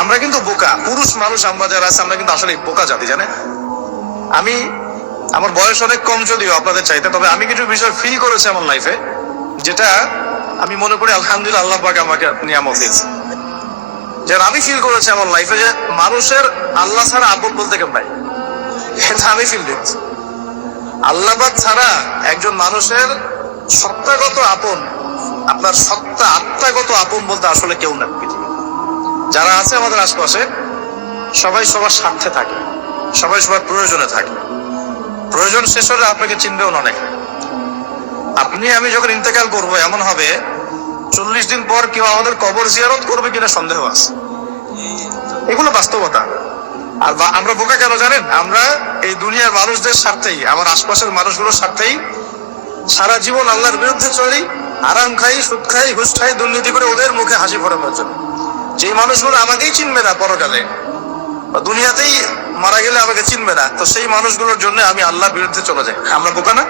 আমরা কিন্তু বোকা পুরুষ মানুষ, আমরা যারা আছে আমরা কিন্তু আসলে বোকা জাতি, জানেন? আমার বয়স অনেক কম যদিও আপনাদের চাইতে, তবে আমি কিছু বিষয় ফিল করেছি আমার লাইফে, যেটা আমি মনে করি আলহামদুলিল্লাহ আল্লাহ পাক আমাকে নিয়ামত দিয়েছে। যেটা আমি ফিল করেছি আমার লাইফে, যে মানুষের আল্লাহ ছাড়া আপন বলতে কেউ নাই, এটা আমি ফিল দিচ্ছি। আল্লাহ পাক ছাড়া একজন মানুষের সত্তাগত আপন, আপনার সত্তা আত্মাগত আপন বলতে আসলে কেউ না। যারা আছে আমাদের আশপাশে সবাই সবার স্বার্থে থাকে, সবাই সবার প্রয়োজনে থাকে। প্রয়োজন শেষ হলে আপনাকে চিনবেও না অনেক। আপনি আমি যখন ইন্তেকাল করবো এমন হবে 40 দিন পর কেউ আমাদের কবর জিয়ারত করবে কিনা সন্দেহ আছে। এগুলো বাস্তবতা। আর আমরা বোকা কেন জানেন? আমরা এই দুনিয়ার মানুষদের স্বার্থেই, আমার আশপাশের মানুষগুলোর স্বার্থেই সারা জীবন আল্লাহর বিরুদ্ধে চলি, আরাম খাই, সুদ খাই, ঘুষ খাই, দুর্নীতি করে ওদের মুখে হাসি ফোটানোর জন্য। যে মানুষগুলো আমাকেই চিনবে না পরকালে, দুনিয়াতেই মারা গেলে আমাকে চিনবে না, তো সেই মানুষগুলোর জন্য আমি আল্লাহর বিরুদ্ধে চলে যাই। আমরা বোকা না?